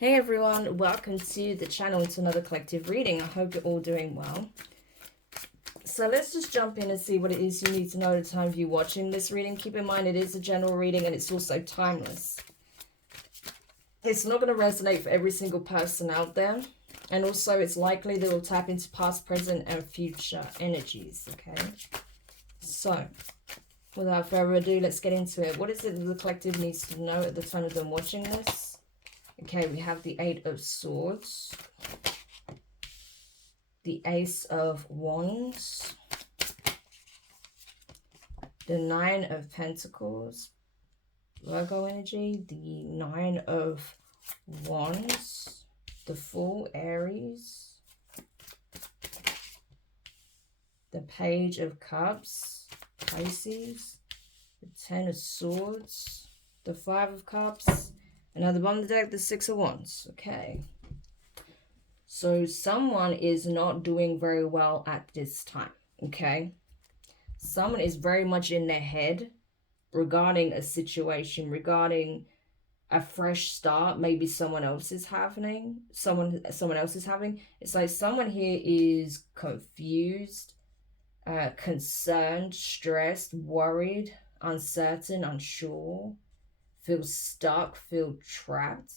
Hey everyone, welcome to the channel. It's another collective reading. I hope you're all doing well. So let's just jump in and see what it is you need to know at the time of you watching this reading. Keep in mind it is a general reading and it's also timeless. It's not going to resonate for every single person out there. And also it's likely that it will tap into past, present and future energies, okay? So without further ado, let's get into it. What is it that the collective needs to know at the time of them watching this? Okay, we have the Eight of Swords, the Ace of Wands, the Nine of Pentacles, Virgo energy, the Nine of Wands, the Fool, Aries, the Page of Cups, Pisces, the Ten of Swords, the Five of Cups, and at the bottom of the deck, the Six of Wands. Okay. So someone is not doing very well at this time. Okay. Someone is very much in their head regarding a situation, regarding a fresh start. Maybe someone else is having. Someone else is having. It's like someone here is confused, concerned, stressed, worried, uncertain, unsure. Feel stuck, feel trapped.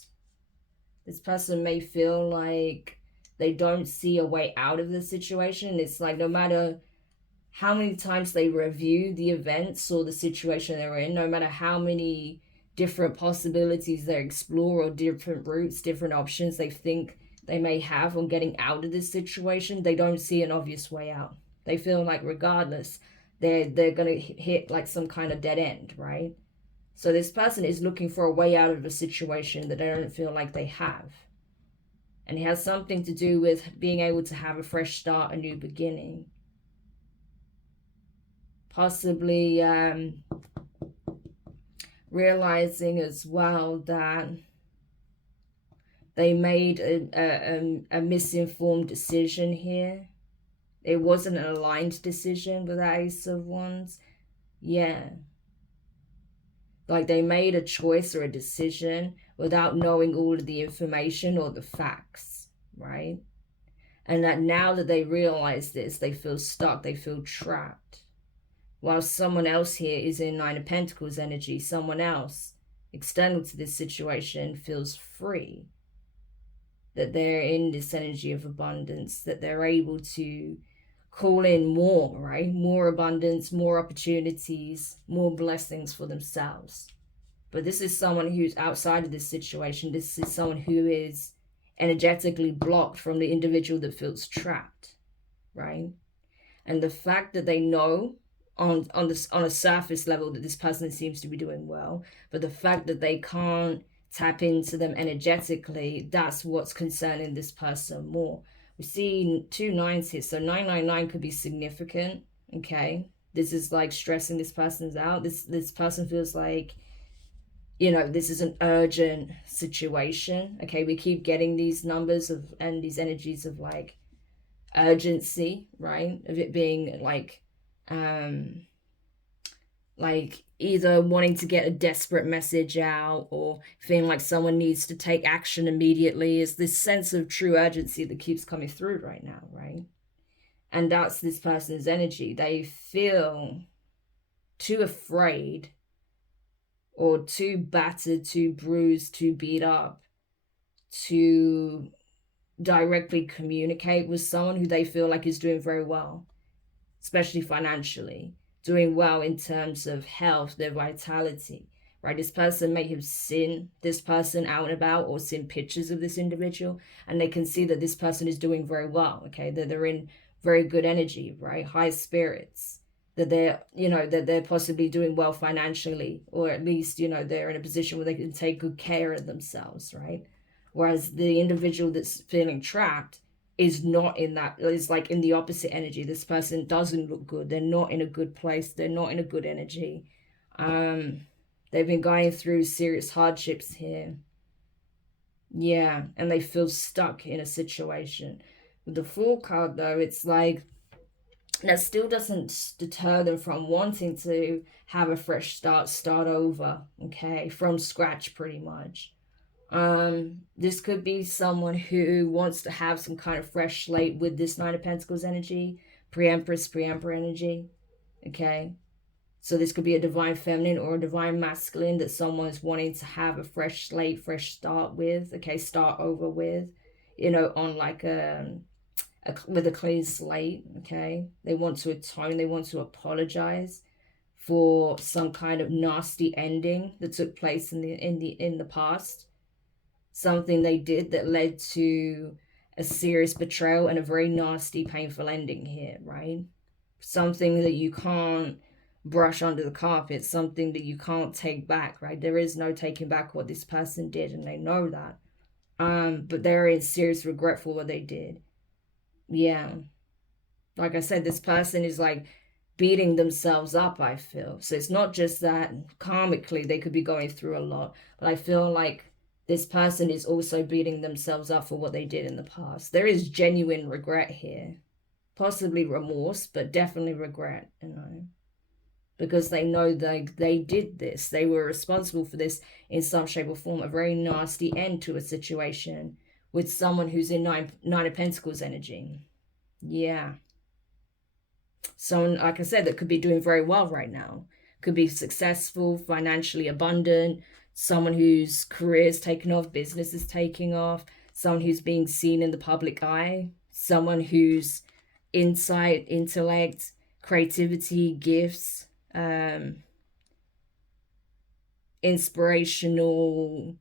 This person may feel like they don't see a way out of the situation. It's like no matter how many times they review the events or the situation they're in, no matter how many different possibilities they explore or different routes, different options they think they may have on getting out of this situation, they don't see an obvious way out. They feel like regardless, they're going to hit like some kind of dead end, right? So this person is looking for a way out of a situation that they don't feel like they have. And it has something to do with being able to have a fresh start, a new beginning. Possibly realizing as well that they made a misinformed decision here. It wasn't an aligned decision with the Ace of Wands. Yeah. Like they made a choice or a decision without knowing all of the information or the facts, right? And that now that they realize this, they feel stuck, they feel trapped. While someone else here is in Nine of Pentacles energy, someone else external to this situation feels free. That they're in this energy of abundance, that they're able to call in more, right? More abundance, more opportunities, more blessings for themselves. But this is someone who's outside of this situation. This is someone who is energetically blocked from the individual that feels trapped, right? And the fact that they know on a surface level that this person seems to be doing well, but the fact that they can't tap into them energetically, that's what's concerning this person more. We see 2 nines here, so 999 could be significant. Okay, this is like stressing this person's out. This person feels like, you know, this is an urgent situation. Okay, we keep getting these numbers of and these energies of like urgency, right? Of it being like either wanting to get a desperate message out or feeling like someone needs to take action immediately. Is this sense of true urgency that keeps coming through right now, right? And that's this person's energy. They feel too afraid or too battered, too bruised, too beat up to directly communicate with someone who they feel like is doing very well, especially financially. Doing well in terms of health, their vitality, right? This person may have seen this person out and about or seen pictures of this individual, and they can see that this person is doing very well, okay? That they're in very good energy, right? High spirits, that they're, you know, that they're possibly doing well financially, or at least, you know, they're in a position where they can take good care of themselves, right? Whereas the individual that's feeling trapped is not in that, is like in the opposite energy. This person doesn't look good. They're not in a good place. They're not in a good energy. They've been going through serious hardships here. Yeah, and they feel stuck in a situation. With the Fool card though, it's like that still doesn't deter them from wanting to have a fresh start over, okay, from scratch pretty much. This could be someone who wants to have some kind of fresh slate with this Nine of Pentacles energy, pre-Empress, pre-Emperor energy, okay? So this could be a divine feminine or a divine masculine that someone's wanting to have a fresh slate, fresh start with, okay, start over with, you know, on like with a clean slate, okay? They want to atone, they want to apologize for some kind of nasty ending that took place in the past. Something they did that led to a serious betrayal and a very nasty, painful ending here, right? Something that you can't brush under the carpet, something that you can't take back, right? There is no taking back what this person did, and they know that. But they're in serious regret for what they did. Yeah. Like I said, this person is like beating themselves up, I feel. So it's not just that karmically they could be going through a lot, but I feel like this person is also beating themselves up for what they did in the past. There is genuine regret here. Possibly remorse, but definitely regret, you know. Because they know they did this. They were responsible for this in some shape or form. A very nasty end to a situation with someone who's in Nine of Pentacles energy. Yeah. Someone, like I said, that could be doing very well right now. Could be successful, financially abundant. Someone whose career is taking off, business is taking off. Someone who's being seen in the public eye. Someone whose insight, intellect, creativity, gifts, inspirational,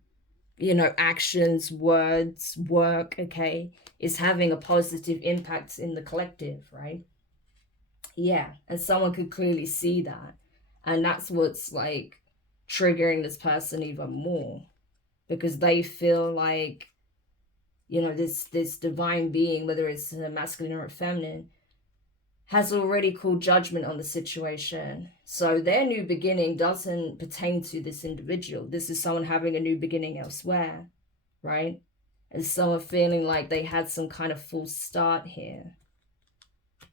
you know, actions, words, work, okay, is having a positive impact in the collective, right? Yeah, and someone could clearly see that. And that's what's like triggering this person even more, because they feel like, you know, this divine being, whether it's a masculine or a feminine, has already called judgment on the situation. So their new beginning doesn't pertain to this individual. This is someone having a new beginning elsewhere, right? And someone feeling like they had some kind of false start here,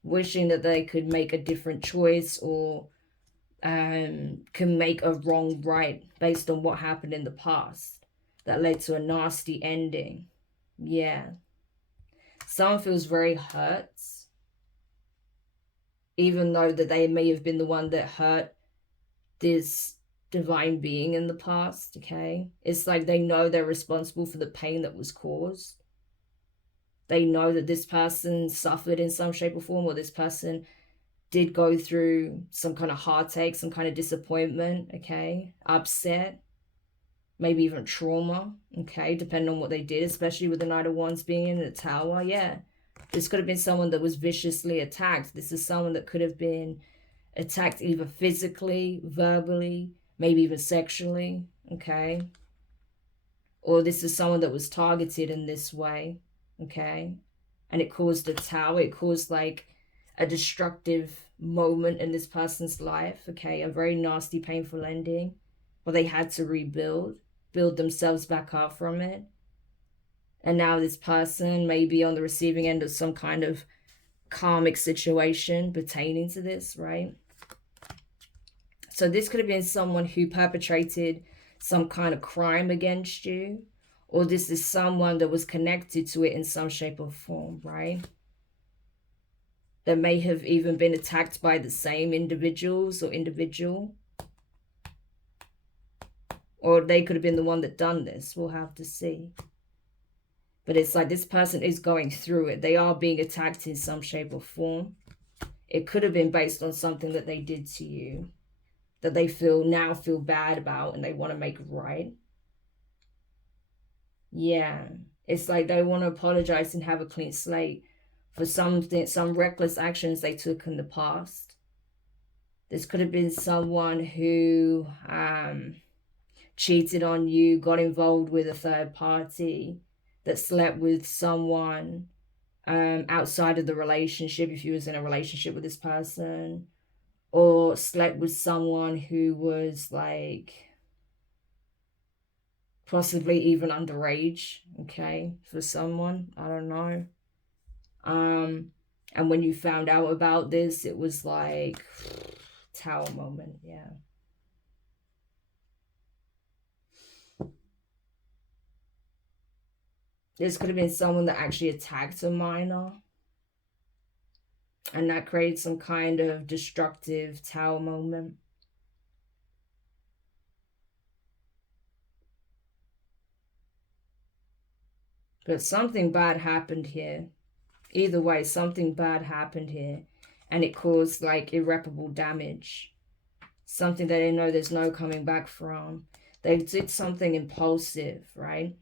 wishing that they could make a different choice or can make a wrong right based on what happened in the past that led to a nasty ending. Yeah. Someone feels very hurt, even though that they may have been the one that hurt this divine being in the past, okay? It's like they know they're responsible for the pain that was caused. They know that this person suffered in some shape or form, or this person did go through some kind of heartache, some kind of disappointment, okay? Upset, maybe even trauma, okay? Depending on what they did, especially with the Knight of Wands being in the Tower, yeah. This could have been someone that was viciously attacked. This is someone that could have been attacked either physically, verbally, maybe even sexually, okay? Or this is someone that was targeted in this way, okay? And it caused a tower, it caused like a destructive moment in this person's life, okay? A very nasty, painful ending where they had to build themselves back up from it. And now this person may be on the receiving end of some kind of karmic situation pertaining to this, right? So this could have been someone who perpetrated some kind of crime against you, or this is someone that was connected to it in some shape or form, right? That may have even been attacked by the same individuals or individual. Or they could have been the one that done this. We'll have to see. But it's like this person is going through it. They are being attacked in some shape or form. It could have been based on something that they did to you, that they now feel bad about and they want to make right. Yeah. It's like they want to apologize and have a clean slate for some reckless actions they took in the past. This could have been someone who cheated on you, got involved with a third party, that slept with someone outside of the relationship, if you was in a relationship with this person, or slept with someone who was like possibly even underage, okay, for someone, I don't know. And when you found out about this, it was like tower moment, yeah. This could have been someone that actually attacked a minor. And that created some kind of destructive tower moment. But something bad happened here. Either way, something bad happened here. And it caused like irreparable damage. Something that they know there's no coming back from. They did something impulsive, right?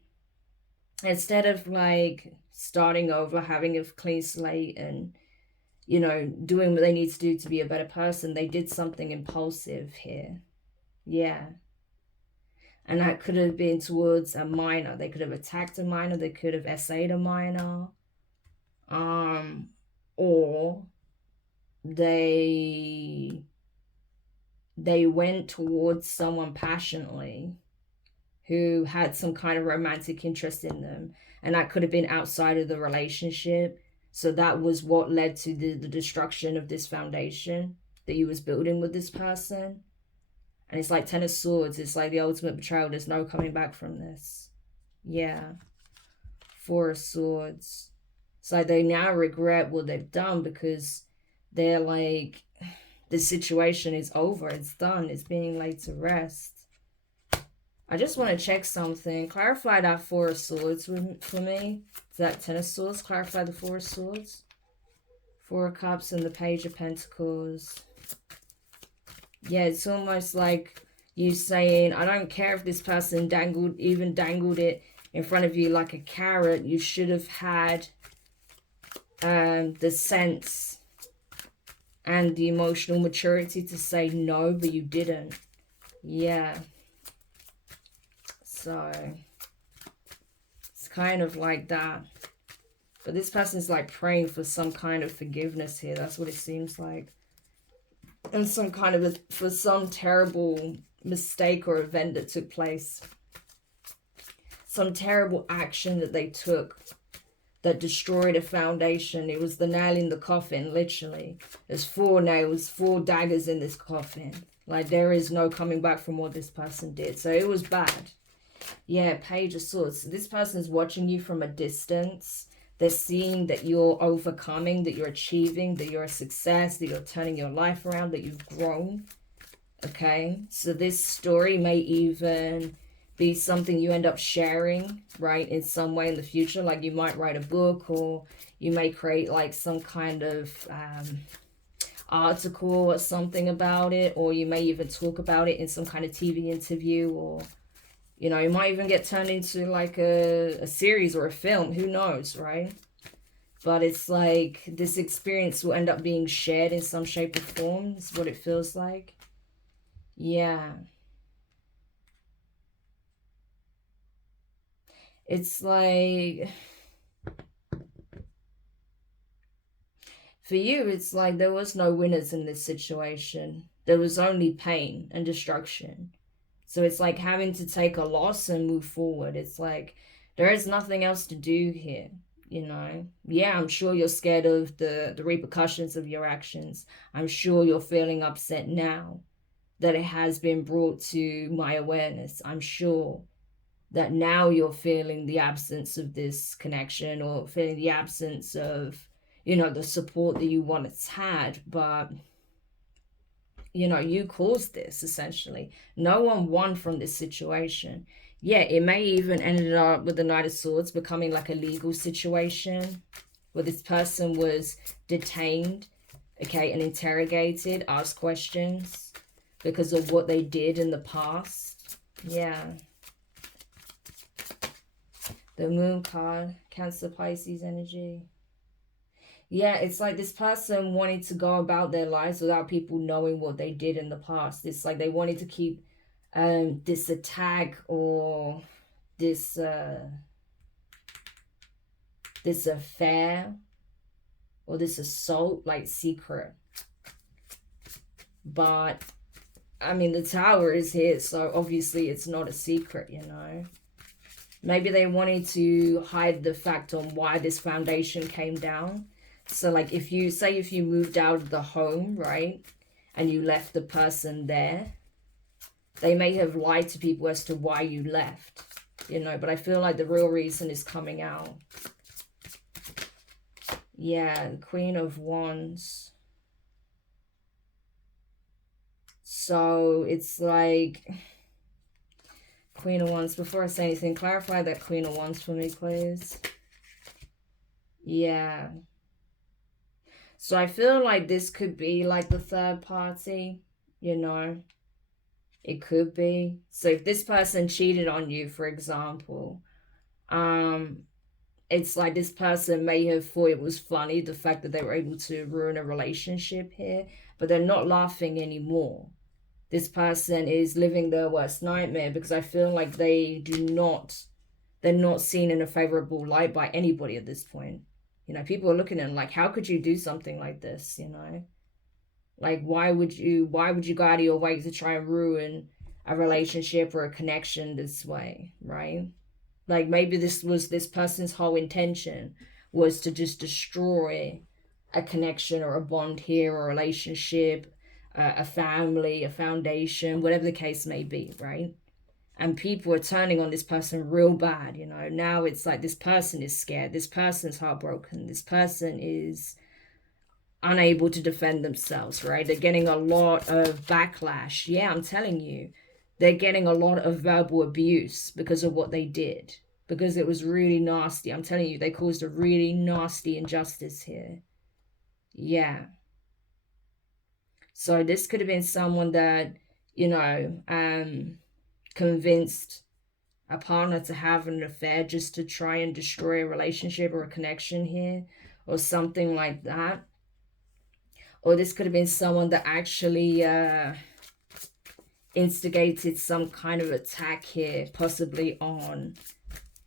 Instead of like starting over, having a clean slate and, you know, doing what they need to do to be a better person, they did something impulsive here. Yeah. And that could have been towards a minor. They could have attacked a minor. They could have essayed a minor. Or they went towards someone passionately who had some kind of romantic interest in them. And that could have been outside of the relationship. So that was what led to the destruction of this foundation that you was building with this person. And it's like 10 of Swords. It's like the ultimate betrayal. There's no coming back from this. Yeah. 4 of Swords. It's like they now regret what they've done because they're like, the situation is over. It's done. It's being laid to rest. I just want to check something. Clarify that 4 of Swords for me. Is that 10 of Swords? Clarify the 4 of Swords. 4 of Cups and the Page of Pentacles. Yeah, it's almost like you saying, I don't care if this person even dangled it in front of you like a carrot. You should have had the sense and the emotional maturity to say no, but you didn't. Yeah. So it's kind of like that. But this person's like praying for some kind of forgiveness here. That's what it seems like. And some kind of for some terrible mistake or event that took place. Some terrible action that they took that destroyed a foundation. It was the nail in the coffin, literally. There's 4 nails, 4 daggers in this coffin. Like, there is no coming back from what this person did. So it was bad. Yeah, Page of Swords. So this person's watching you from a distance. They're seeing that you're overcoming, that you're achieving, that you're a success, that you're turning your life around, that you've grown. Okay? So this story may even be something you end up sharing, right, in some way in the future. Like you might write a book, or you may create like some kind of article or something about it, or you may even talk about it in some kind of TV interview, or, you know, it might even get turned into like a series or a film. Who knows, right? But it's like this experience will end up being shared in some shape or form. Is what it feels like. Yeah. It's like, for you, it's like there was no winners in this situation. There was only pain and destruction. So it's like having to take a loss and move forward. It's like there is nothing else to do here, you know. Yeah, I'm sure you're scared of the repercussions of your actions. I'm sure you're feeling upset now that it has been brought to my awareness. I'm sure that now you're feeling the absence of this connection, or feeling the absence of, you know, the support that you once had. But, you know, you caused this, essentially. No one won from this situation. Yeah, it may even ended up with the Knight of Swords becoming like a legal situation where this person was detained, okay, and interrogated, asked questions because of what they did in the past. Yeah. The Moon card, Cancer, Pisces energy. Yeah, it's like this person wanted to go about their lives without people knowing what they did in the past. It's like they wanted to keep this attack or this this affair or this assault like secret. But I mean, the Tower is here, so obviously it's not a secret, you know. Maybe they wanted to hide the fact on why this foundation came down. So like if you moved out of the home, right, and you left the person there, they may have lied to people as to why you left. you know, but I feel like the real reason is coming out. Yeah, Queen of Wands. So it's like, Queen of Wands, before I say anything, clarify that Queen of Wands for me, please. Yeah. So I feel like this could be like the third party, you know. It could be. So if this person cheated on you, for example, it's like this person may have thought it was funny, the fact that they were able to ruin a relationship here, but they're not laughing anymore. This person is living their worst nightmare, because I feel like they're not seen in a favorable light by anybody at this point. You know, people are looking at them like, how could you do something like this, you know? Like, why would you go out of your way to try and ruin a relationship or a connection this way, right? Like, maybe this person's whole intention was to just destroy a connection or a bond here, or a relationship, a family, a foundation, whatever the case may be, right? And people are turning on this person real bad, you know. Now it's like this person is scared, this person's heartbroken, this person is unable to defend themselves, right? They're getting a lot of backlash. Yeah, I'm telling you, they're getting a lot of verbal abuse because of what they did, because it was really nasty. I'm telling you, they caused a really nasty injustice here. Yeah. So this could have been someone that, you know, convinced a partner to have an affair just to try and destroy a relationship or a connection here, or something like that. Or this could have been someone that actually instigated some kind of attack here, possibly on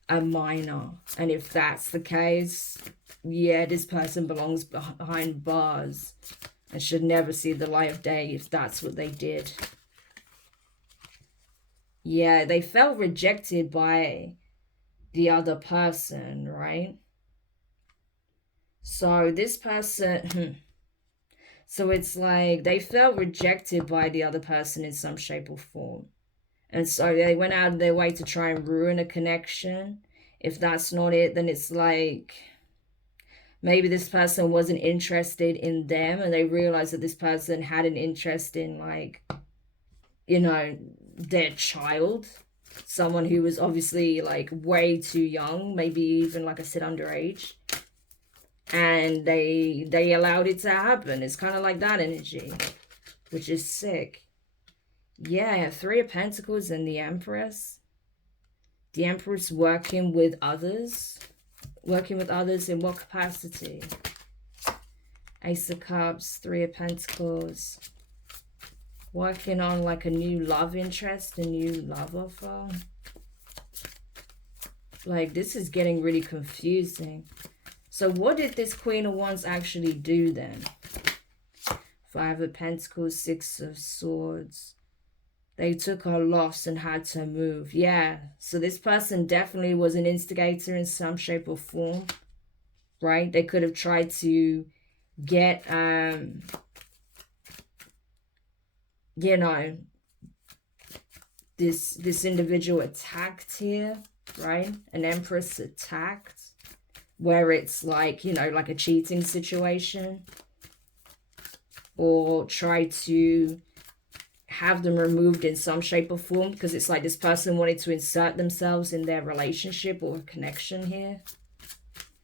a minor. And if that's the case, yeah, this person belongs behind bars and should never see the light of day if that's what they did. Yeah, they felt rejected by the other person, right? So this person, so it's like they felt rejected by the other person in some shape or form. And so they went out of their way to try and ruin a connection. If that's not it, then it's like maybe this person wasn't interested in them, and they realized that this person had an interest in, like, you know, their child. Someone who was obviously like way too young, maybe even, like I said, underage. And they allowed it to happen. It's kind of like that energy, which is sick. Yeah, 3 of Pentacles and the Empress. The Empress working with others. Working with others in what capacity? Ace of Cups, 3 of Pentacles. Working on like a new love interest, a new love offer. Like, this is getting really confusing. So what did this Queen of Wands actually do then? 5 of Pentacles, 6 of Swords. They took a loss and had to move. Yeah, so this person definitely was an instigator in some shape or form, right? They could have tried to get, you know, this individual attacked here, right? An Empress attacked, where it's like, you know, like a cheating situation, or try to have them removed in some shape or form, because it's like this person wanted to insert themselves in their relationship or connection here,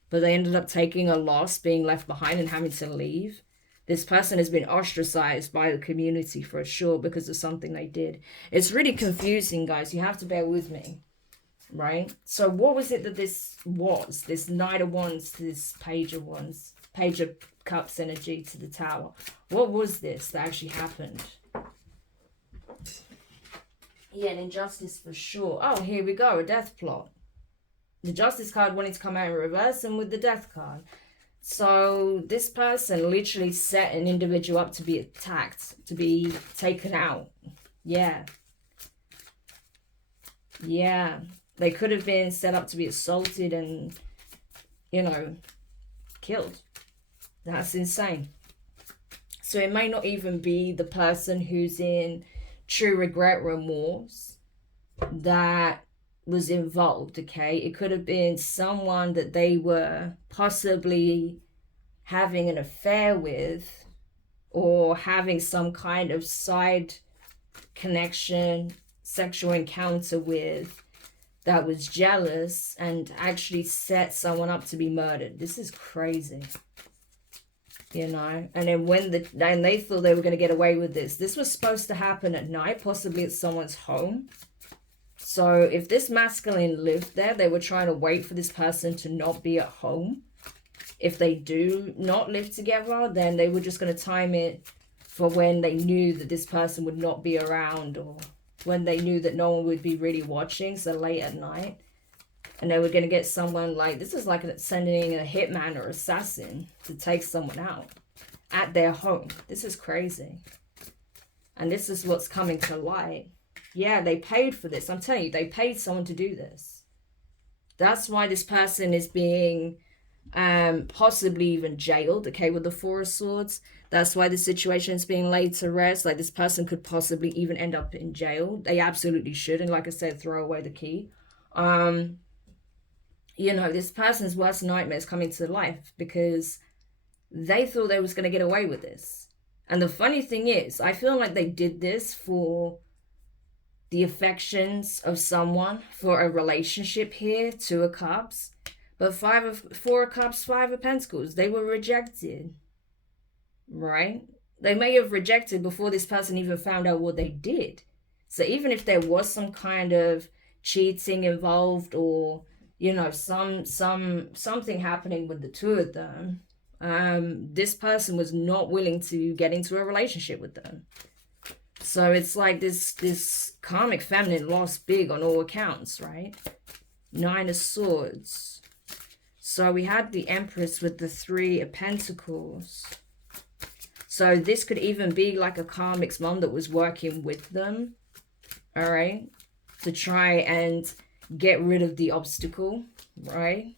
but they ended up taking a loss, being left behind and having to leave. This person has been ostracized by the community for sure because of something they did. It's really confusing, guys. You have to bear with me, right? So what was it that this was? This Knight of Wands to this Page of Wands, Page of Cups energy to the Tower. What was this that actually happened? Yeah, an injustice for sure. Oh, here we go, a death plot. The Justice card wanted to come out in reverse, and with the Death card. So this person literally set an individual up to be attacked, to be taken out. Yeah. Yeah. They could have been set up to be assaulted and, you know, killed. That's insane. So it may not even be the person who's in true regret, remorse, that was involved, okay? It could have been someone that they were possibly having an affair with, or having some kind of side connection, sexual encounter with, that was jealous and actually set someone up to be murdered. This is crazy. You know, and then they thought they were going to get away with this. This was supposed to happen at night, possibly at someone's home. So if this masculine lived there, they were trying to wait for this person to not be at home. If they do not live together, then they were just going to time it for when they knew that this person would not be around, or when they knew that no one would be really watching, so late at night. And they were going to get someone like, this is like sending a hitman or assassin to take someone out at their home. This is crazy. And this is what's coming to light. Yeah, they paid for this. I'm telling you, they paid someone to do this. That's why this person is being possibly even jailed, okay, with the Four of Swords. That's why the situation is being laid to rest. Like, this person could possibly even end up in jail. They absolutely should. And like I said, throw away the key. You know, this person's worst nightmare is coming to life because they thought they was going to get away with this. And the funny thing is, I feel like they did this for the affections of someone, for a relationship here, Two of Cups. But Four of Cups, Five of Pentacles, they were rejected, right? They may have rejected before this person even found out what they did. So even if there was some kind of cheating involved, or you know, something happening with the two of them, this person was not willing to get into a relationship with them. So it's like this karmic feminine lost big on all accounts, right? Nine of Swords. So we had the Empress with the Three of Pentacles. So this could even be like a karmic's mom that was working with them, all right, to try and get rid of the obstacle, right?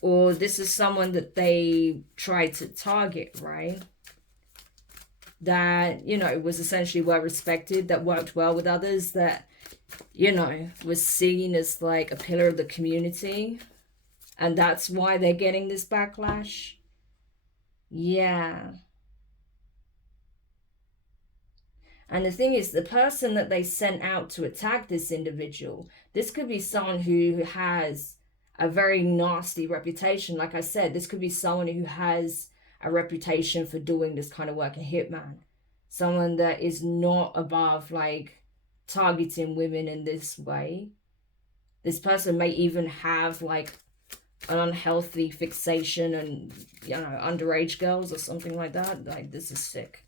Or this is someone that they tried to target, right? That, you know, was essentially well respected, that worked well with others, that, you know, was seen as like a pillar of the community. And that's why they're getting this backlash. Yeah. And the thing is, the person that they sent out to attack this individual, this could be someone who has a very nasty reputation. Like I said, this could be someone who has a reputation for doing this kind of work, a hitman. Someone that is not above, like, targeting women in this way. This person may even have, like, an unhealthy fixation and, you know, underage girls or something like that. Like, this is sick.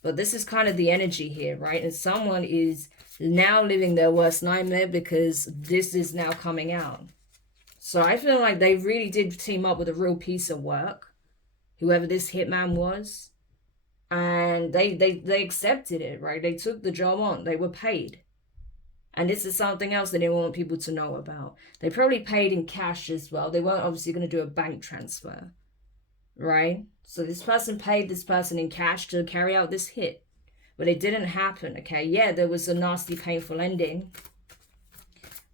But this is kind of the energy here, right? And someone is now living their worst nightmare because this is now coming out. So I feel like they really did team up with a real piece of work, whoever this hitman was. And they accepted it, right? They took the job on. They were paid. And this is something else they didn't want people to know about. They probably paid in cash as well. They weren't obviously going to do a bank transfer, right? So this person paid this person in cash to carry out this hit. But it didn't happen, okay? Yeah, there was a nasty, painful ending.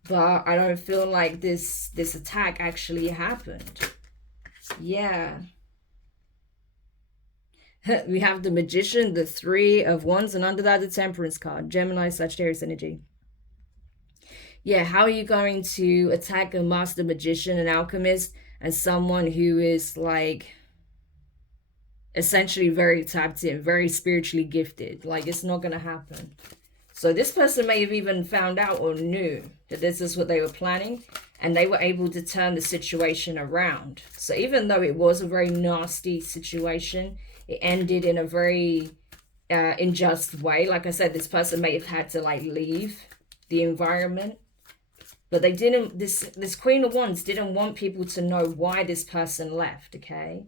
But I don't feel like this attack actually happened. Yeah. We have the Magician, the Three of Wands, and under that the Temperance card. Gemini, Sagittarius energy. Yeah, how are you going to attack a master magician, an alchemist, and someone who is like essentially very tapped in, very spiritually gifted? Like, it's not going to happen. So this person may have even found out or knew that this is what they were planning, and they were able to turn the situation around. So even though it was a very nasty situation, it ended in a very unjust way. Like I said, this person may have had to like leave the environment. But they didn't, this Queen of Wands didn't want people to know why this person left, okay?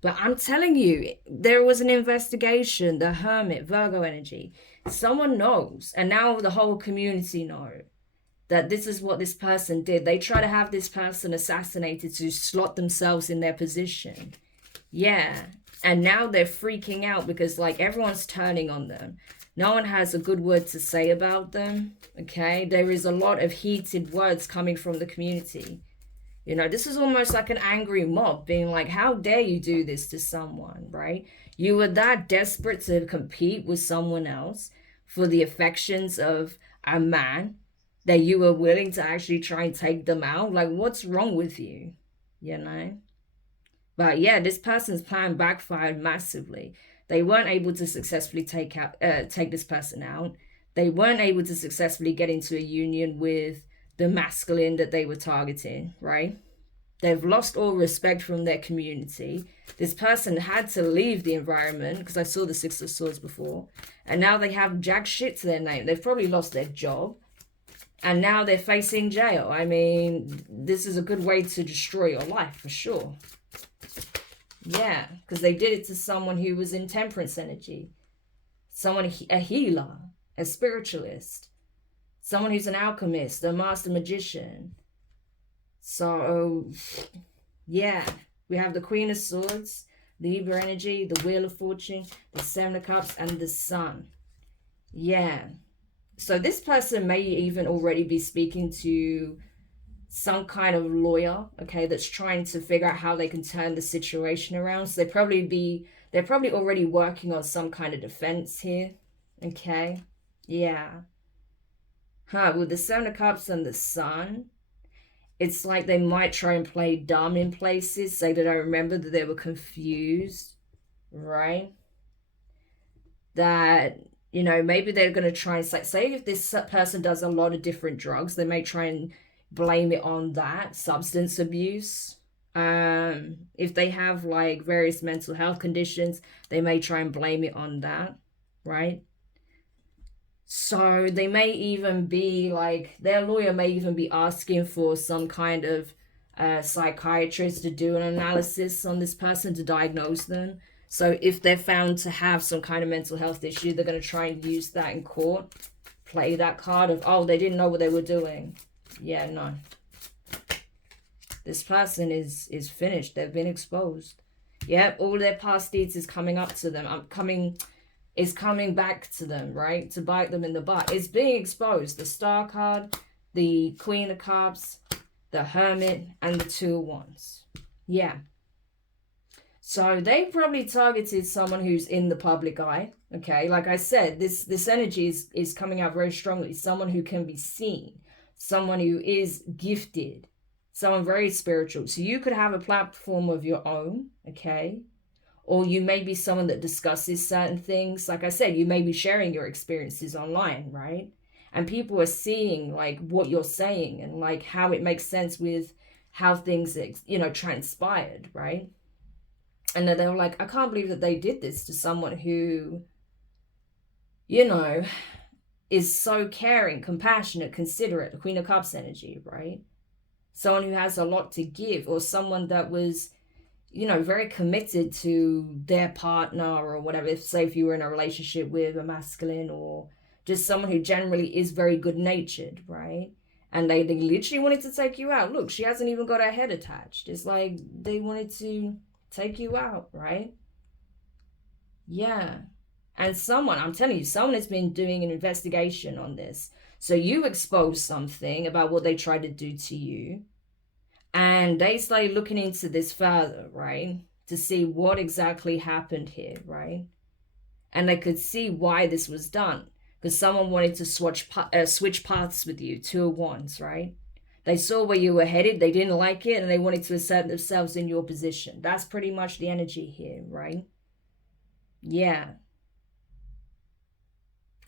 But I'm telling you, there was an investigation, the Hermit, Virgo energy. Someone knows, and now the whole community know that this is what this person did. They try to have this person assassinated to slot themselves in their position. Yeah, and now they're freaking out because like everyone's turning on them. No one has a good word to say about them, okay? There is a lot of heated words coming from the community. You know, this is almost like an angry mob being like, how dare you do this to someone, right? You were that desperate to compete with someone else for the affections of a man that you were willing to actually try and take them out. Like, what's wrong with you? You know? But yeah, this person's plan backfired massively. They weren't able to successfully take this person out. They weren't able to successfully get into a union with the masculine that they were targeting, right? They've lost all respect from their community. This person had to leave the environment, because I saw the Six of Swords before, and now they have jack shit to their name. They've probably lost their job, and now they're facing jail. I mean, this is a good way to destroy your life, for sure. Yeah, because they did it to someone who was in temperance energy. Someone, a healer, a spiritualist. Someone who's an alchemist, a master magician. So, yeah. We have the Queen of Swords, the Libra energy, the Wheel of Fortune, the Seven of Cups, and the Sun. Yeah. So this person may even already be speaking to some kind of lawyer, okay, that's trying to figure out how they can turn the situation around. So they're probably already working on some kind of defense here, okay? Yeah. With the Seven of Cups and the Sun, it's like they might try and play dumb in places, say that I remember that they were confused, right? That, you know, maybe they're going to try and say if this person does a lot of different drugs, they may try and blame it on that, substance abuse. If they have like various mental health conditions, they may try and blame it on that, right? So they may even be like, their lawyer may even be asking for some kind of psychiatrist to do an analysis on this person to diagnose them. So if they're found to have some kind of mental health issue, they're going to try and use that in court, play that card of, oh, they didn't know what they were doing. Yeah, no. This person is finished. They've been exposed. Yep, all their past deeds is coming up to them. Is coming back to them, right? To bite them in the butt. It's being exposed. The Star card, the Queen of Cups, the Hermit, and the Two of Wands. Yeah. So they probably targeted someone who's in the public eye. Okay, like I said, this energy is coming out very strongly. Someone who can be seen. Someone who is gifted. Someone very spiritual. So you could have a platform of your own, okay? Or you may be someone that discusses certain things. Like I said, you may be sharing your experiences online, right? And people are seeing like what you're saying and like how it makes sense with how things, you know, transpired, right? And then they were like, I can't believe that they did this to someone who, you know, is so caring, compassionate, considerate, the Queen of Cups energy, right? Someone who has a lot to give, or someone that was, you know, very committed to their partner or whatever. If you were in a relationship with a masculine, or just someone who generally is very good-natured, right? And they literally wanted to take you out. Look, she hasn't even got her head attached. It's like they wanted to take you out, right? Yeah. And someone, I'm telling you, someone has been doing an investigation on this. So you exposed something about what they tried to do to you. And they started looking into this further, right? To see what exactly happened here, right? And they could see why this was done. Because someone wanted to switch paths with you, Two of Wands, right? They saw where you were headed, they didn't like it, and they wanted to assert themselves in your position. That's pretty much the energy here, right? Yeah.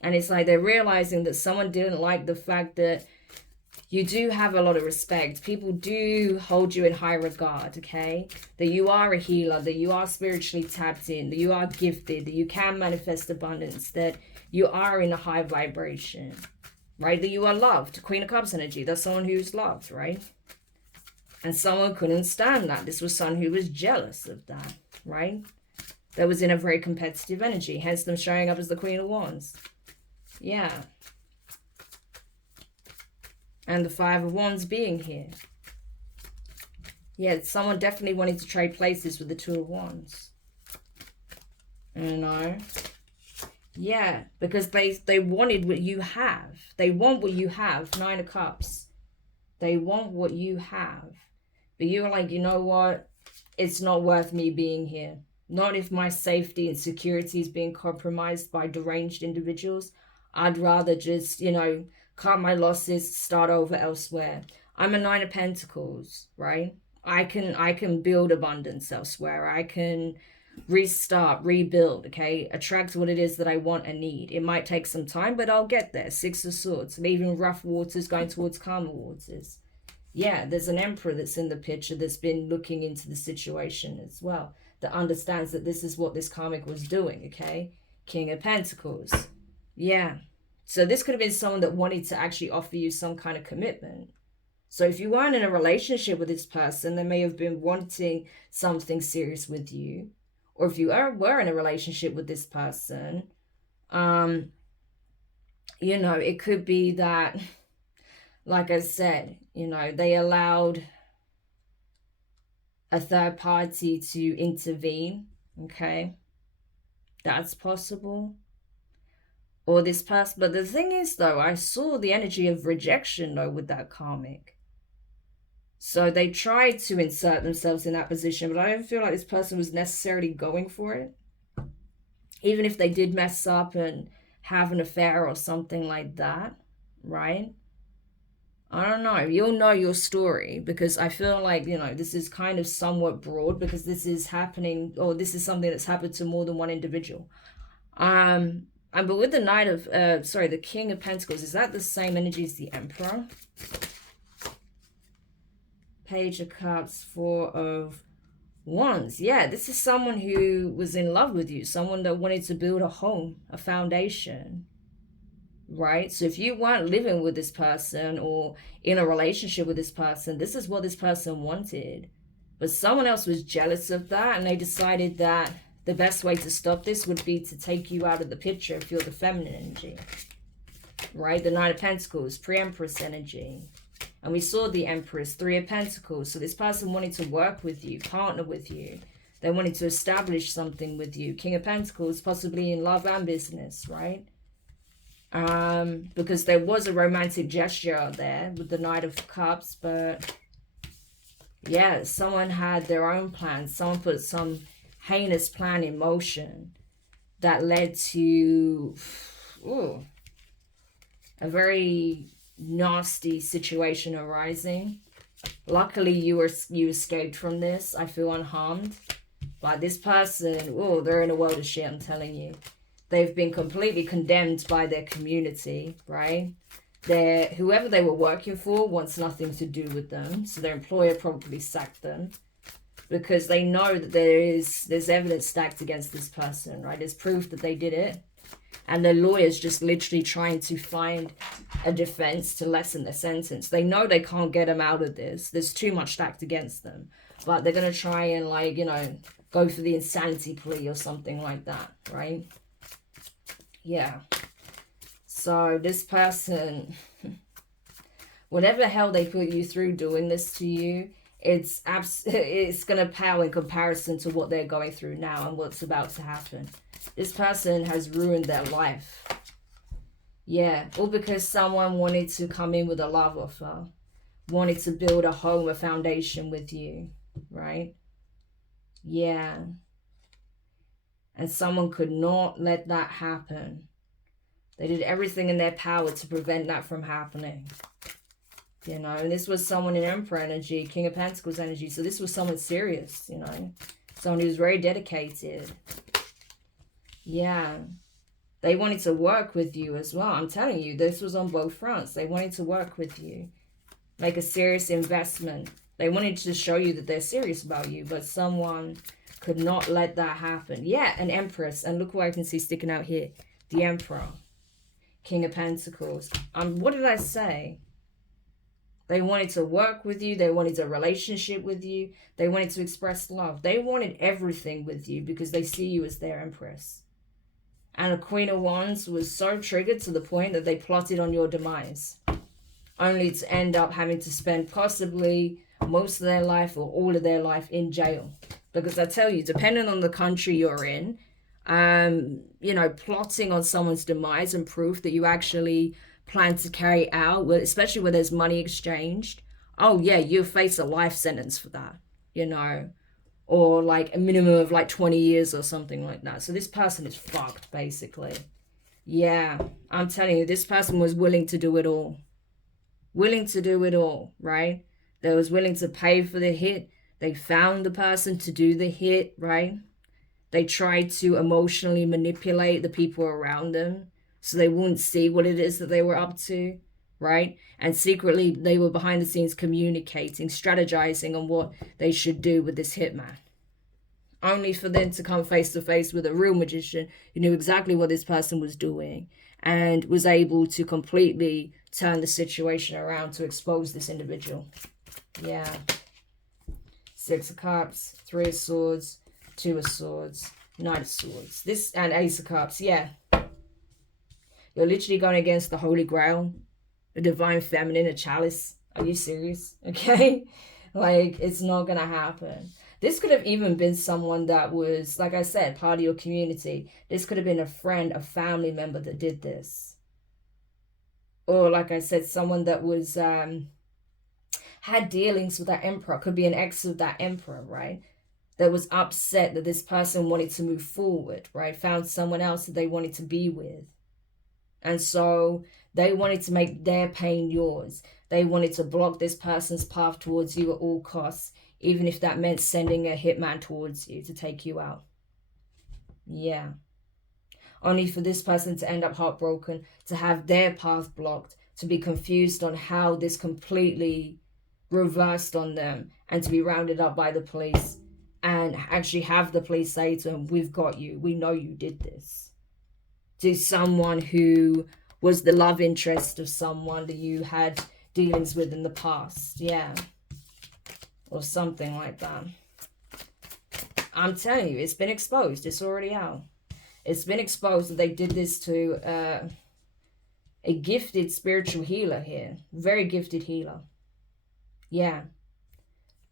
And it's like they're realizing that someone didn't like the fact that you do have a lot of respect. People do hold you in high regard, okay? That you are a healer, that you are spiritually tapped in, that you are gifted, that you can manifest abundance, that you are in a high vibration, right? That you are loved. Queen of Cups energy, that's someone who's loved, right? And someone couldn't stand that. This was someone who was jealous of that, right? That was in a very competitive energy, hence them showing up as the Queen of Wands. Yeah. And the Five of Wands being here. Yeah, someone definitely wanted to trade places with the Two of Wands. You know? Yeah, because they wanted what you have. They want what you have. 9 of Cups. They want what you have. But you're like, you know what? It's not worth me being here. Not if my safety and security is being compromised by deranged individuals. I'd rather just, you know, cut my losses, start over elsewhere. I'm a 9 of Pentacles, right? I can build abundance elsewhere. I can restart, rebuild, okay? Attract what it is that I want and need. It might take some time, but I'll get there. 6 of Swords, leaving rough waters, going towards calmer waters. Yeah, there's an Emperor that's in the picture that's been looking into the situation as well, that understands that this is what this karmic was doing, okay? King of Pentacles. Yeah. So this could have been someone that wanted to actually offer you some kind of commitment. So if you weren't in a relationship with this person, they may have been wanting something serious with you. Or if you were in a relationship with this person, you know, it could be that, like I said, you know, they allowed a third party to intervene, okay? That's possible. Or this person, but the thing is, though, I saw the energy of rejection, though, with that karmic. So they tried to insert themselves in that position, but I don't feel like this person was necessarily going for it. Even if they did mess up and have an affair or something like that, right? I don't know. You'll know your story, because I feel like, you know, this is kind of somewhat broad, because this is happening, or this is something that's happened to more than one individual. But with the Knight of, the King of Pentacles, is that the same energy as the Emperor? Page of Cups, 4 of Wands. Yeah, this is someone who was in love with you, someone that wanted to build a home, a foundation, right? So if you weren't living with this person or in a relationship with this person, this is what this person wanted. But someone else was jealous of that, and they decided that the best way to stop this would be to take you out of the picture if you're the feminine energy, right? The Knight of Pentacles, pre-Empress energy. And we saw the Empress, 3 of Pentacles. So this person wanted to work with you, partner with you. They wanted to establish something with you. King of Pentacles, possibly in love and business, right? Because there was a romantic gesture there with the Knight of Cups. But yeah, someone had their own plans. Someone put some heinous plan in motion that led to a very nasty situation arising. Luckily you escaped from this. I feel unharmed. But this person, they're in a world of shit, I'm telling you. They've been completely condemned by their community, right? Whoever they were working for wants nothing to do with them, so their employer probably sacked them, because they know that there's evidence stacked against this person, right? There's proof that they did it. And the lawyer's just literally trying to find a defense to lessen the sentence. They know they can't get them out of this. There's too much stacked against them. But they're going to try and, like, you know, go for the insanity plea or something like that, right? Yeah. So this person, whatever hell they put you through doing this to you, it's going to pale in comparison to what they're going through now and what's about to happen. This person has ruined their life. Yeah, all because someone wanted to come in with a love offer, wanted to build a home, a foundation with you, right? Yeah. And someone could not let that happen. They did everything in their power to prevent that from happening. You know, and this was someone in Emperor energy, King of Pentacles energy. So this was someone serious, you know, someone who was very dedicated. Yeah. They wanted to work with you as well. I'm telling you, this was on both fronts. They wanted to work with you, make a serious investment. They wanted to show you that they're serious about you, but someone could not let that happen. Yeah, an Empress. And look what I can see sticking out here. The Emperor. King of Pentacles. What did I say? They wanted to work with you. They wanted a relationship with you. They wanted to express love. They wanted everything with you because they see you as their Empress. And the Queen of Wands was so triggered to the point that they plotted on your demise, only to end up having to spend possibly most of their life or all of their life in jail. Because I tell you, depending on the country you're in, you know, plotting on someone's demise and proof that you actually plan to carry out, especially where there's money exchanged. Oh yeah, you face a life sentence for that, you know, or like a minimum of like 20 years or something like that. So this person is fucked, basically. Yeah, I'm telling you, this person was willing to do it all. Willing to do it all, right? They was willing to pay for the hit. They found the person to do the hit, right? They tried to emotionally manipulate the people around them so they wouldn't see what it is that they were up to, right? And secretly, they were behind the scenes communicating, strategizing on what they should do with this hitman. Only for them to come face to face with a real magician who knew exactly what this person was doing and was able to completely turn the situation around to expose this individual. Yeah. 6 of Cups, 3 of Swords, 2 of Swords, Knight of Swords. This and Ace of Cups, yeah. You're literally going against the Holy Grail, the Divine Feminine, a chalice. Are you serious? Okay? Like, it's not going to happen. This could have even been someone that was, like I said, part of your community. This could have been a friend, a family member that did this. Or, like I said, someone that was, had dealings with that emperor. Could be an ex of that emperor, right? That was upset that this person wanted to move forward, right? Found someone else that they wanted to be with. And so they wanted to make their pain yours. They wanted to block this person's path towards you at all costs, even if that meant sending a hitman towards you to take you out. Yeah. Only for this person to end up heartbroken, to have their path blocked, to be confused on how this completely reversed on them, and to be rounded up by the police and actually have the police say to him, we've got you, we know you did this. To someone who was the love interest of someone that you had dealings with in the past, yeah, or something like that. I'm telling you, it's been exposed. It's already out. It's been exposed that they did this to a gifted spiritual healer here. Very gifted healer. Yeah.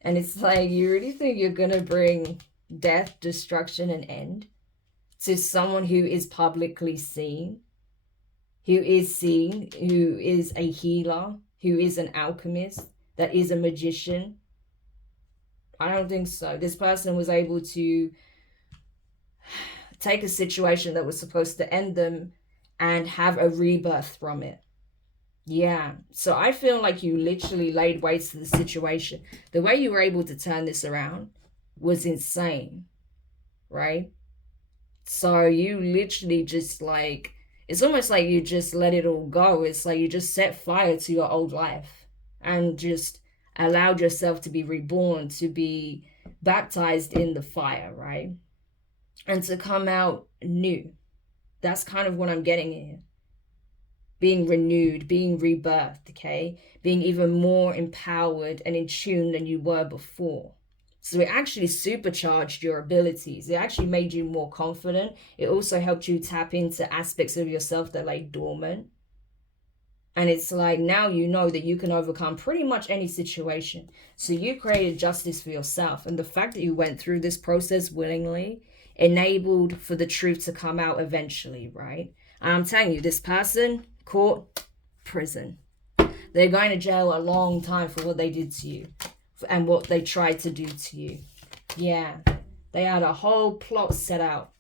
And it's like, you really think you're going to bring death, destruction, and end to someone who is publicly seen, who is a healer, who is an alchemist, that is a magician? I don't think so. This person was able to take a situation that was supposed to end them and have a rebirth from it. Yeah. So I feel like you literally laid waste to the situation. The way you were able to turn this around was insane, right? So you literally just like, it's almost like you just let it all go. It's like you just set fire to your old life and just allowed yourself to be reborn, to be baptized in the fire, right? And to come out new. That's kind of what I'm getting here. Being renewed, being rebirthed, okay? Being even more empowered and in tune than you were before. So it actually supercharged your abilities. It actually made you more confident. It also helped you tap into aspects of yourself that lay dormant. And it's like, now you know that you can overcome pretty much any situation. So you created justice for yourself. And the fact that you went through this process willingly enabled for the truth to come out eventually, right? And I'm telling you, this person, court, prison. They're going to jail a long time for what they did to you and what they tried to do to you. Yeah, they had a whole plot set out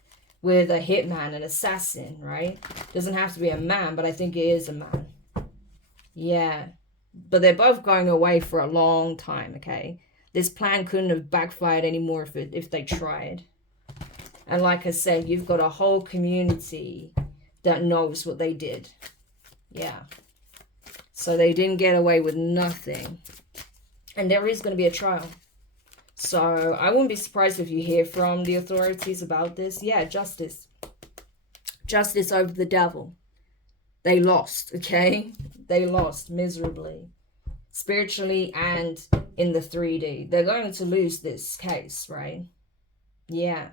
with a hitman, an assassin, right? Doesn't have to be a man, but I think it is a man. Yeah, but they're both going away for a long time, okay? This plan couldn't have backfired anymore if they tried. And like I said, you've got a whole community that knows what they did. Yeah. So they didn't get away with nothing. And there is going to be a trial. So I wouldn't be surprised if you hear from the authorities about this. Yeah, justice. Justice over the devil. They lost, okay? They lost miserably. Spiritually and in the 3D. They're going to lose this case, right? Yeah.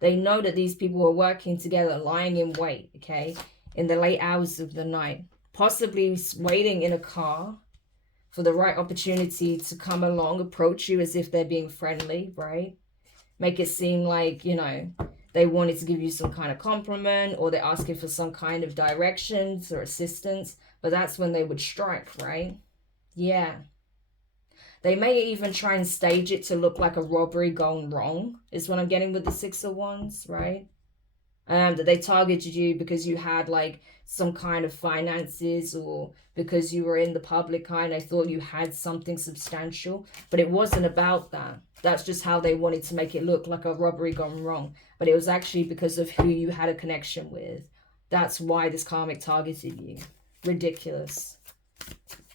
They know that these people were working together, lying in wait, okay? In the late hours of the night. Possibly waiting in a car for the right opportunity to come along, approach you as if they're being friendly, right? Make it seem like, you know, they wanted to give you some kind of compliment, or they're asking for some kind of directions or assistance, but that's when they would strike, right? Yeah. They may even try and stage it to look like a robbery gone wrong, is what I'm getting with the Six of Wands, right? That they targeted you because you had like some kind of finances, or because you were in the public eye and they thought you had something substantial, but it wasn't about that. That's just how they wanted to make it look like a robbery gone wrong, but it was actually because of who you had a connection with. That's why this karmic targeted you. Ridiculous.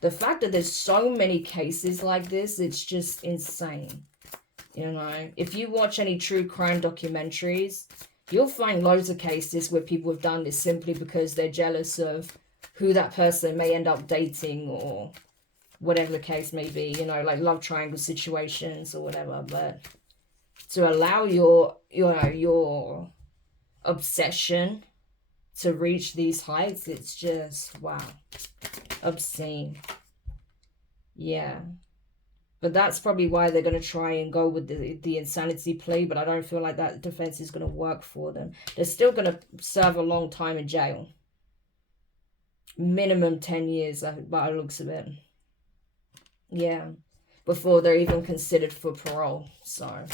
The fact that there's so many cases like this, it's just insane. You know, if you watch any true crime documentaries, you'll find loads of cases where people have done this simply because they're jealous of who that person may end up dating, or whatever the case may be, you know, like love triangle situations or whatever. But to allow your obsession to reach these heights, it's just, wow, obscene. Yeah. But that's probably why they're going to try and go with the insanity plea, but I don't feel like that defense is going to work for them. They're still going to serve a long time in jail. Minimum 10 years, by the looks of it. Yeah. Before they're even considered for parole. So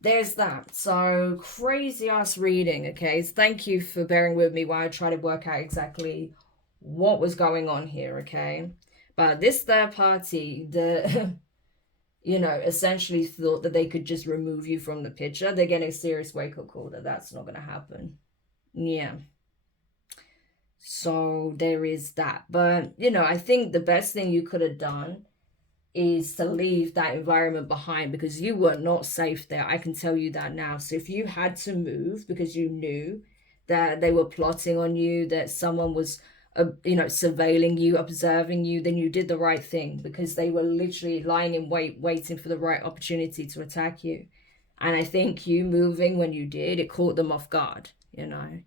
there's that. So crazy ass reading, okay? So thank you for bearing with me while I try to work out exactly what was going on here, okay? But this third party, you know, essentially thought that they could just remove you from the picture. They're getting a serious wake-up call that that's not going to happen. Yeah. So there is that. But, you know, I think the best thing you could have done is to leave that environment behind, because you were not safe there. I can tell you that now. So if you had to move because you knew that they were plotting on you, that someone was you know, surveilling you, observing you, then you did the right thing, because they were literally lying in wait, waiting for the right opportunity to attack you. And I think you moving when you did, it caught them off guard, you know.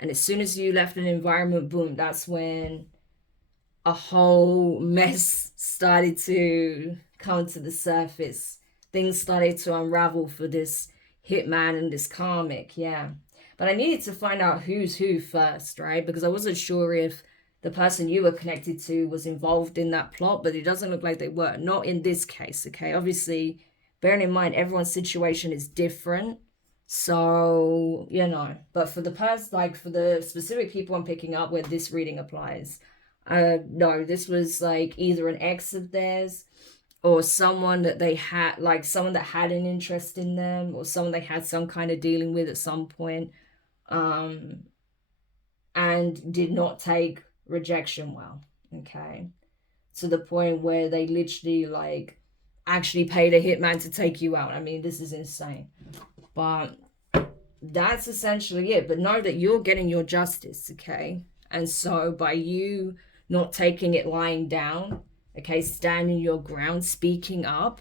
And as soon as you left an environment, boom, that's when a whole mess started to come to the surface. Things started to unravel for this hitman and this karmic, yeah. But I needed to find out who's who first, right? Because I wasn't sure if the person you were connected to was involved in that plot, but it doesn't look like they were. Not in this case, okay? Obviously, bearing in mind, everyone's situation is different. So, you know, but for the person, like for the specific people I'm picking up where this reading applies, no, this was like either an ex of theirs, or someone that they had, like someone that had an interest in them, or someone they had some kind of dealing with at some point. And did not take rejection well, okay, to the point where they literally like actually paid a hitman to take you out. I mean, this is insane, but that's essentially it. But know that you're getting your justice, okay? And so by you not taking it lying down, okay, standing your ground, speaking up,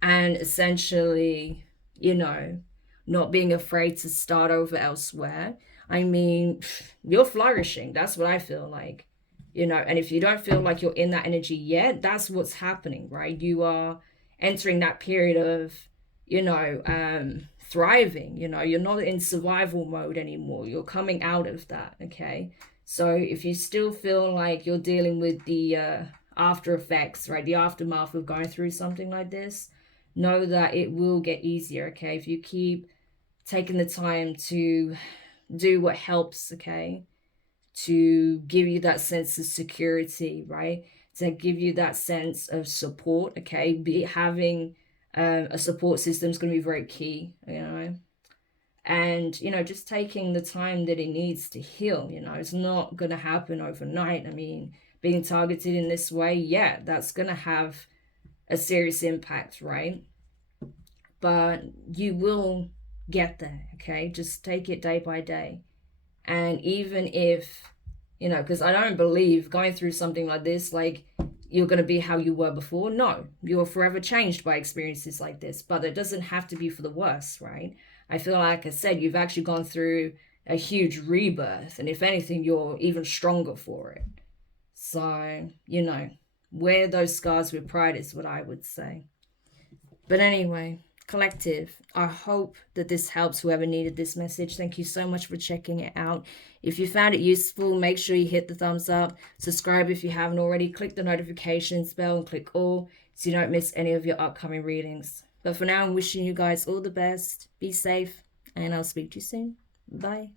and essentially, you know, not being afraid to start over elsewhere, I mean, you're flourishing. That's what I feel like, you know. And if you don't feel like you're in that energy yet, that's what's happening, right? You are entering that period of, you know, thriving. You know, you're not in survival mode anymore. You're coming out of that, okay? So if you still feel like you're dealing with the after effects, right, the aftermath of going through something like this, know that it will get easier, okay? If you keep taking the time to do what helps, okay, to give you that sense of security, right, to give you that sense of support, okay. Having a support system is going to be very key, you know. And, you know, just taking the time that it needs to heal, you know, it's not going to happen overnight. I mean, being targeted in this way, yeah, that's going to have a serious impact, right? But you will get there, okay? Just take it day by day. And even if, you know, because I don't believe going through something like this, like you're going to be how you were before. No, you're forever changed by experiences like this, but it doesn't have to be for the worse, right? I feel like I said, you've actually gone through a huge rebirth, and if anything, you're even stronger for it. So, you know, wear those scars with pride is what I would say. But anyway, Collective, I hope that this helps whoever needed this message. Thank you so much for checking it out. If you found it useful, make sure you hit the thumbs up, subscribe if you haven't already, click the notifications bell and click all so you don't miss any of your upcoming readings. But for now, I'm wishing you guys all the best, be safe, and I'll speak to you soon. Bye.